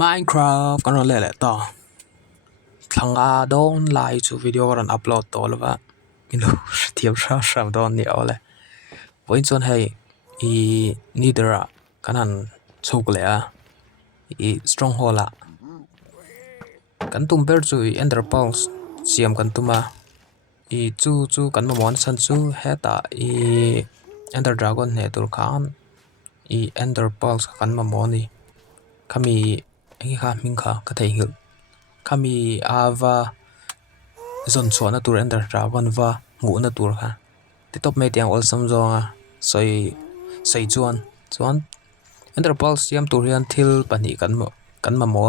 Minecraft kan ron le to thanga don lai chu video ron upload to lova ilo thiam sha don ni ole point chon hei I nidra kanan chuk le a I stronghold a kan tum per chu I ender pearls siam kan tuma I chu kan ma mon san chu heta I ender dragon ne tur khan I ender pearls kan ma moni kami engi kha ming kha ka thei hil kami ava zon chona tur ender dragon va ngu na tur kha ti top me tiang ol sam zonga soi chuan ender pearls siam tur hian thil pani kan ma mo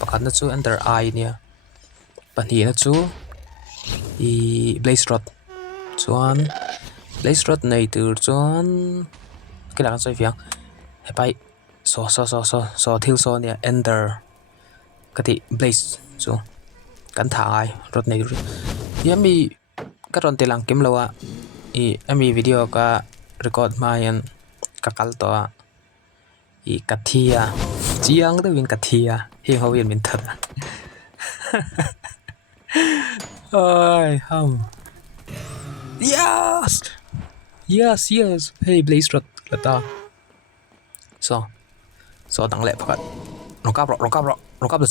pakhat na chu ender eye nia pani na chu I blaze rod chuan blaze rod nei tur chuan cái là soi fiang hepai so thil so nia ender cái thị blaze chu kan tha ai rod nei yami ka ron te lang kim lawa I ami video ka record mayan ka kal to I kathia chiang de win kathia hi ho win min thar ai ham yes hey blaze rod la ta so dang le phakat rokap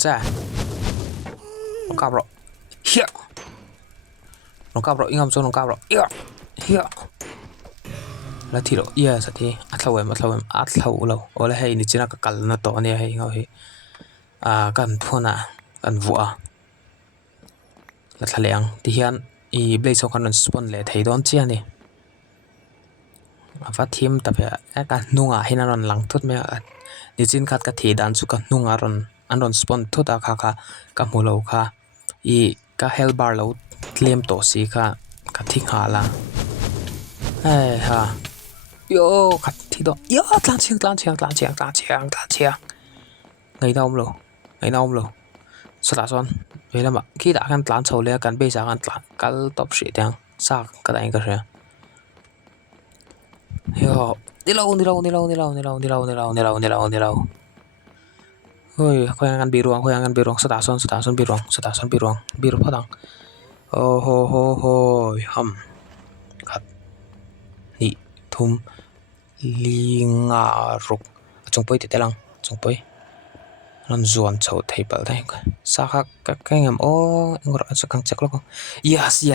cha rokap ro hia rokap ro ingam so rokap ro hia la thiro yes athi athawem athau lo ole hei ni china ka kal na to ne hei ho hi kan phona kan vua la thleng ti hian I blaze kan spawn le thei don chi ani va thim ta phe ka nunga hinan lang thut me ni chin khat ka the dan chu ka nunga an ron spawn thuta kha ka mulo kha I ka hell bar lo claim to si kha ka thik hala ai ha yo ka thi do yo tlan chiang ngai daum lo sala son vela ma khi da kan tlan chole kan be sa kan tlan kal top shi tiang sa ka dai ka re yo đi lâu ôi khoang ăn bì ruộng sata son bì ruộng phát đằng oh ho hầm khát nị thum li ngà rục trong bơi tê lăng trong bơi non zuan chậu thầy bảo đây sa khắc cái ngầm ô anh gọi sẽ căng chắc lắm yes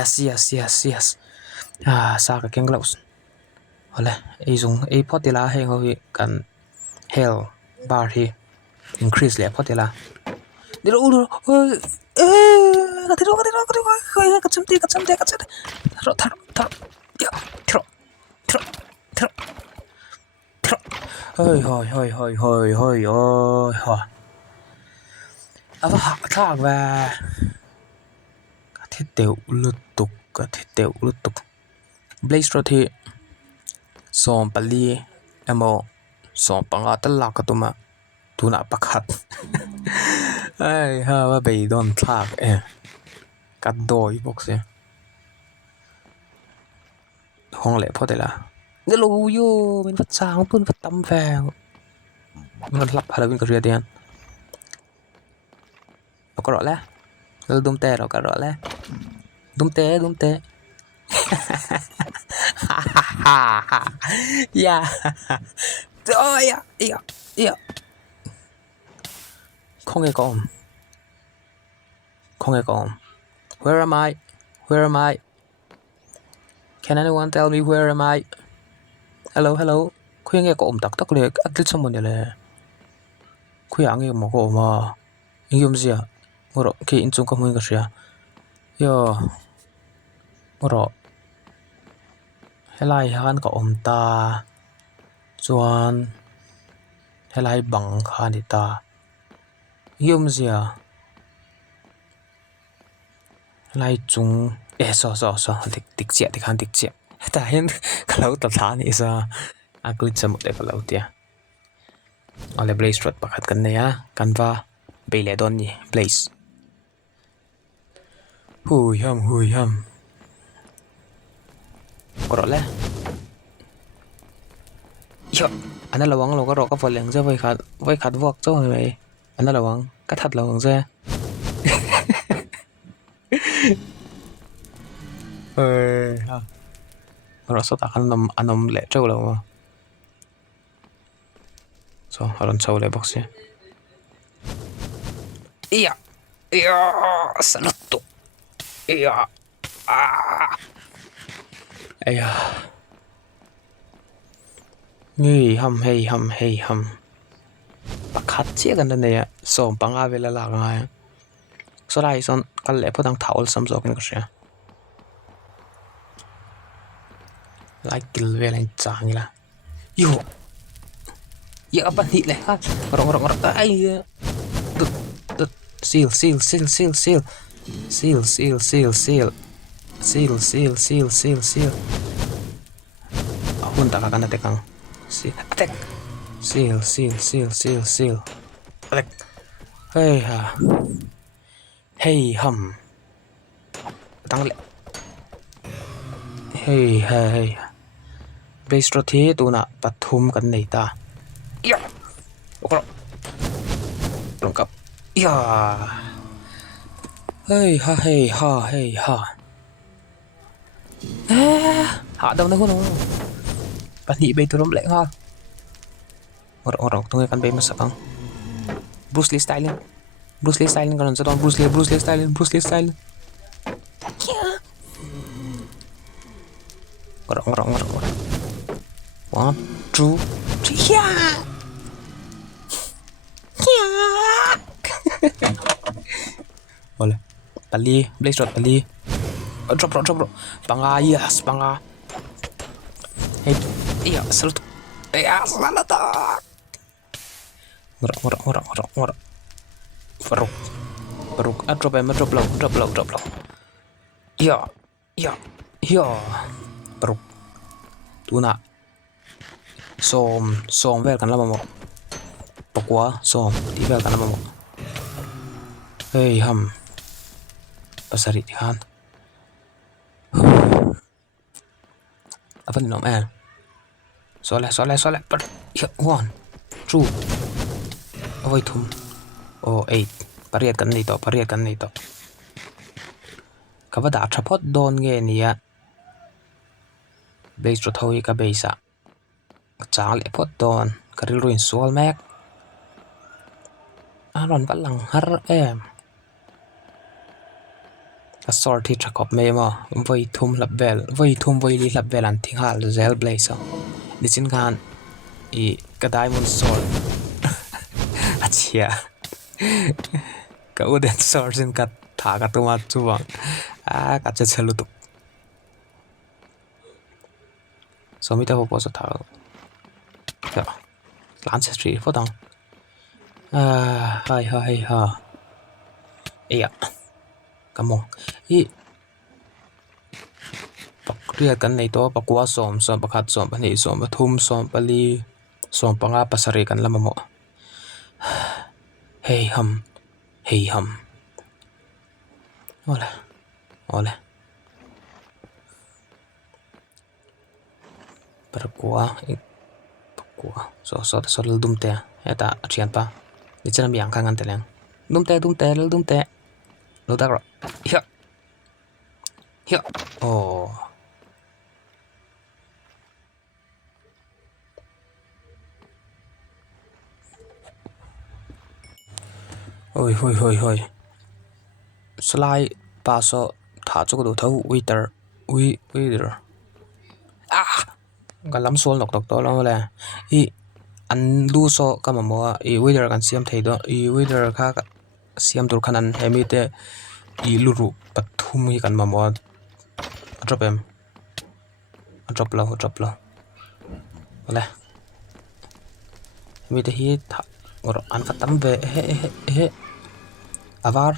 sa cái keng glaus ole ei dùng ei potila heng ho kan hell bar hi increase le potila dilo ka tiro ka chumti thar ya thro ôi ho ava thak va ka thiết teu lut tuk blaze rod hi som pali emo som panga tala katuma tuna pakhat ai ha wa be don thak kat doi boxe hong le photela ne lo yo min phát sang pun phát tam vàng mình lặp hay là mình có riêng tiền nó có rõ lẽ đúng tè nó có rõ lẽ đúng tè yeah oh yeah không nghe con where am I can anyone tell me where am I hello khuyên nghe con tắc lệ atlit xong rồi nè khuyên nghe một cô mà ingum gì à ngoro khi in chung có muốn cái gì à yo ngoro helai han có ta chuan helai bằng khan đi ta ingum gì à helai chung so tik chia ta hian kalau ta thla ni sa akul chamuk de kalau tia ole blaze rod pakhat kan neya kanwa beile don ni blaze hui ham korole yo ana lawang lo ka ro ka foleng je vai khat wok cho mai anh là wang cắt thật là wang ra ha rồi số ta anh nằm lệ trâu là mà so aron trâu lệ box ya iya iya salutto iya iya hey hum bạc khát chiaกันนั่นเนี่ยสมปังอาเวลาหลังไงสุดท้ายส่วนกันเลยพอตั้งเท้าซ้ำซ้อนกันก็เสียไล่กิลเวลาจางนี่ละยูอย่าบันทิเลยฮะรอไอ้ดุดซีลหุ่นตากันนะเด็กกังซีลเด็กซีลเด็กเฮ้ยฮะเฮ้ยฮัมตั้งเลยเฮ้ยเบสโรทีตัวน่ะปฐุมกันในตาเยอะลงกับยาเฮ้ยฮะหาดาวนะคุณน้องปัญหาเบตุรมเล็กฮะorang tunggu kan bai masak kang Bruce Lee styling kan sedang Bruce Lee styling orang 1 2 3 boleh pali blaze shot pali drop panga yes panga hey iya salut selamat ngorok Faruk drop low iya Faruk tuna som vel kan lama mo pakwa som di vel kan lama mo hey ham pasari han apa ni nom soleh ya 1 2 oi thum oh 8ปะเรียดกันนี่ต่อคำว่าดาบเฉพาะโดนเงี้ยเนี่ยเบสจุดเท่าอีกกับเบสอะจางเลยพอดโดนกระดิ่งรุนสวลแม็กอารอนบัลลังฮาร์กสอร์ที่จะกอบเมย์มาไว้ทุ่มลับเวลไว้ลีลับเวลอันทิ้งหาลเซลเบลส์ดิฉันกันอีกระไดมุนสอร์อาเชียก็อุดมสอร์สินกัดถากัดตัวมาจูบังกัดจะเชลุตุสมิตาพบสุดท้ายล้านสตรีทพอดังเฮ้ยเอียกำมงอีปักเรียกกันในตัวปักกัวสมปักขัดสมปนิสมปทุมสมปลีสมปังอาปัสริกันละมะโมเฮ้ยฮัมโอเลปักกัวso lel dum te eta achian pa ni chana miang kangan teleng dum te lo da ro Here. Oh. Ôi. Slide paso thả cho cái đồ thấu Wither. Cái lắm số lọc to lắm là anh lu so cái mà mua Wither kan siam thấy đó Wither khác siam tur khanan hemite luru pathum hi kan ma mua drop low Boleh. Hemite hi or an fatam ve he avar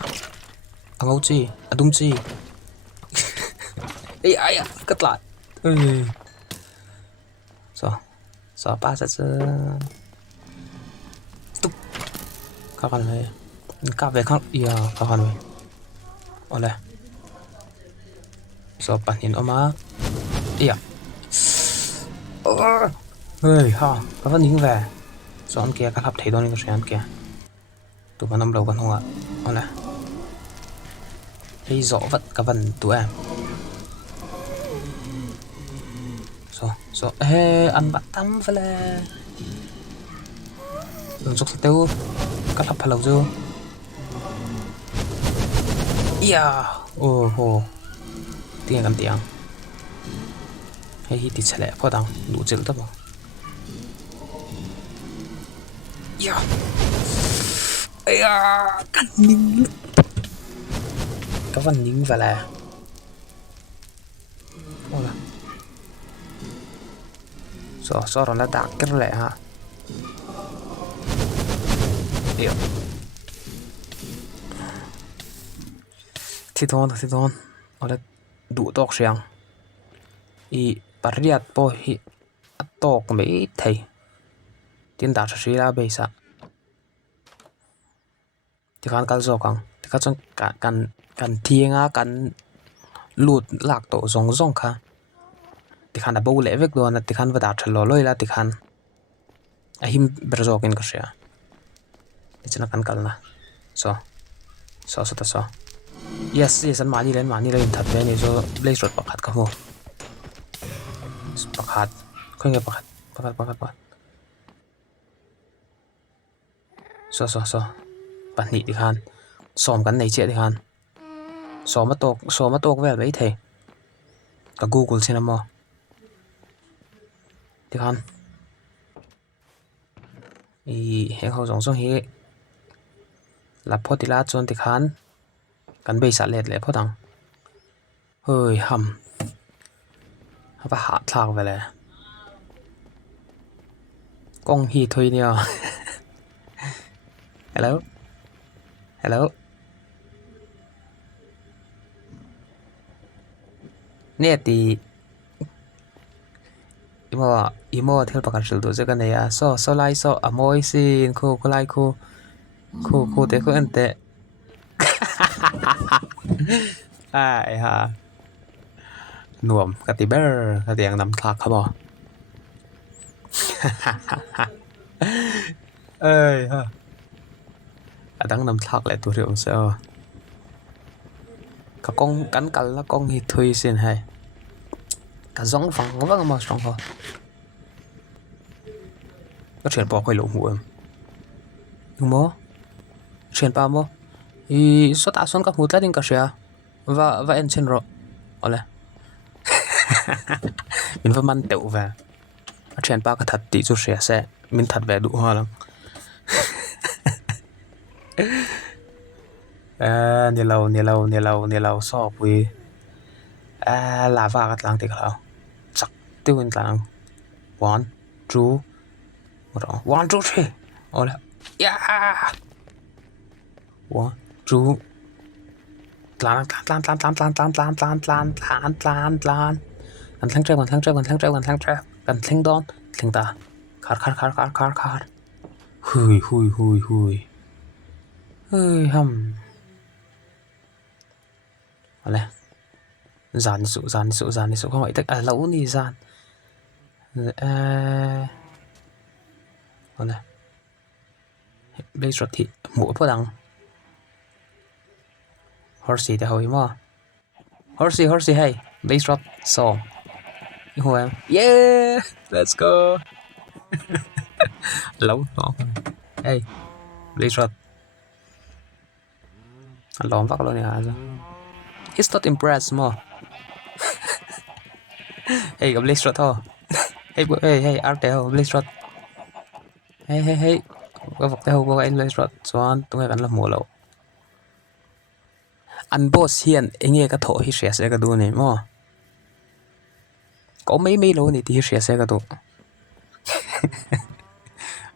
angau chi adum chi ai cất lại so pa sa tuk các con này các về khác các con này oleh so panin oma ơi ha các con nín về so anh kia các hấp thấy đó nên cái anh kia tụi bạn nằm đầu con hoa đó là hay rõ vật cả vần tụi em so ăn bắt tắm phải là dục sẽ tiêu cắt hấp lâu chưa oh tiếng cầm tiếng hay thì sẽ lẽ phô đằng đủ chữ đó mà cắn nín các văn nín và là so rồi nó đạt cái lẽ ha hiểu thì thôi ở đây đủ tóc riêng y pariat po hi tóc mấy thầy tiền đạt sẽ ra bây giờ thì kan kal zo kang thì kan chon kan thienga kan lut lak to zong kha thì kan da bo le vek do na thì kan va da thalo loi la thì kan a him berzo kin ka sia thì chana kan kal na so ta so yes an mani len that ve ni so blaze rot pakhat ka mo pakhat khoi nge pakhat so bạn nhị thì khan xòm cắn này chết thì khan xòm mất tộc về đấy thề cả Google xem nào thì khan ý hẹn hậu giống hi là phốt thì lá chôn thì khan cắn bê sạt lẹt lẹ phốt thằng hơi hầm và hạ thang về lẹ con hi thôi nè hello nè thì imo theo pakhat sul do je kan ya so lai so amoi sin ko lai ko te ko ante ai ha nuam kati ber kati yang nam thak ha bo ơi ha đang nằm thắc lại tụi rượu sao cả con cắn cắn là con hi thui xin hay cả giống phẳng nó vẫn mà strong hơn có chuyện bỏ quay lỗ mũi đúng không chuyện bao mô thì số ta son các hút lại đến cả xe và em trên rồi ole mình phải mang tiểu về chuyện bao cái thật tí chút xe mình thật về đủ hoa lắm nhiều lâu so với là vào cái làng thì sao chắc tiêu in làng one two one two three ole yeah one two lan ăn thang treo ăn thang đón thang ta khát hui hầm ole dàn sự không phải tất lẩu đi dàn ole bây giờ thì mũi bao đằng horsey thì hồi mà horsey hey bây giờ song hồ em yeah let's go lẩu ngon hey bây giờ lỏng vắt luôn nè it's not impressed more hey gặp Blaze thôi hey Arteo Blaze hey có vật theo có anh Blaze xoan tụi mày vẫn là mùa lậu anh boss hiện anh nghe cái thổ hi sẽ cái đồ này mà có mấy lô này thì sẽ cái đồ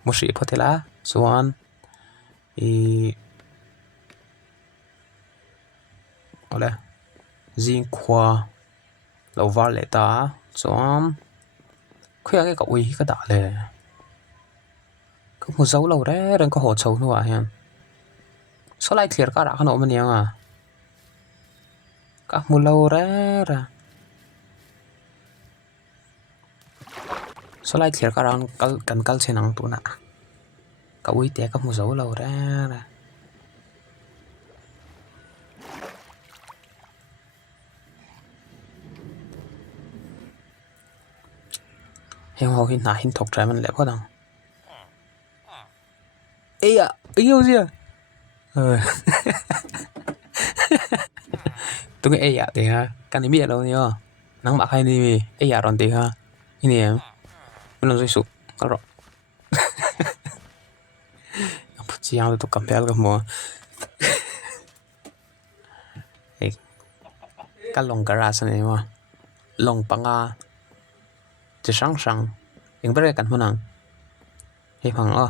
một sĩ có thể là xoan thì ole riêng khoa lẩu var lệ ta xoan khuyên cái cậu ý cái đả lệ có một dấu lâu đấy đang có hồ sâu nữa à số lại thiệt cả đã khăn ổn nhiều à các một lâu đấy ra số lại thiệt cả đang cần cần xin năng tụ nạ cậu ý té các một dấu lâu đấy ra heng ho hin na hin thok trai man le ko dang ê à yêu gì à tôi nghe ê à thì ha cái này biết đâu nhá nắng bạc hay đi ê à rồi thì ha cái này em mình làm gì sụp có rồi chỉ ăn được cầm béo cái mua cái lồng garage này mà lồng băng à chỉ sáng sáng những cái cái món ăn hay bằng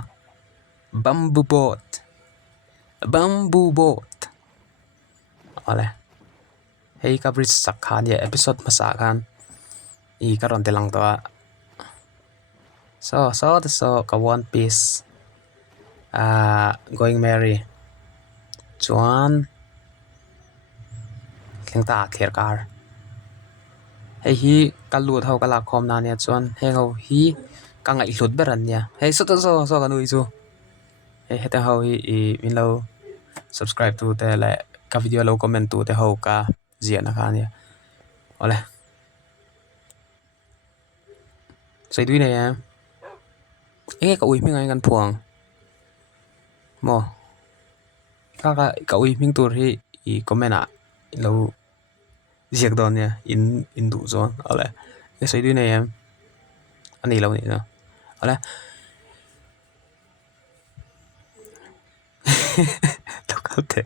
bamboo boat oleh hei ka bridge sak khan ye episode masa khan I karon telang to so ka one piece going merry chuan theng ta ther kar hei hi kalu thau kala khom na nia chuan heng ho hi ka ngai hlut beran nia hei so ka nui chu hei heta ho hi min lo subscribe tu te le ka video lo comment tu te ho ka zia na khan nia ole sai đuôi này em nghe cậu ý mình anh gần phuồng mò các cậu ý mình tuổi thì ý comment à lâu diệt đòn nha in đủ rồi ở lại cái sai đuôi này em anh đi lâu này rồi ở lại đâu có thể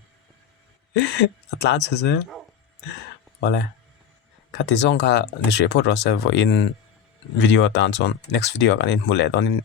Atlas ở lại các tí zong cả để report rồi sẽ in video tan son next video kan in mule don in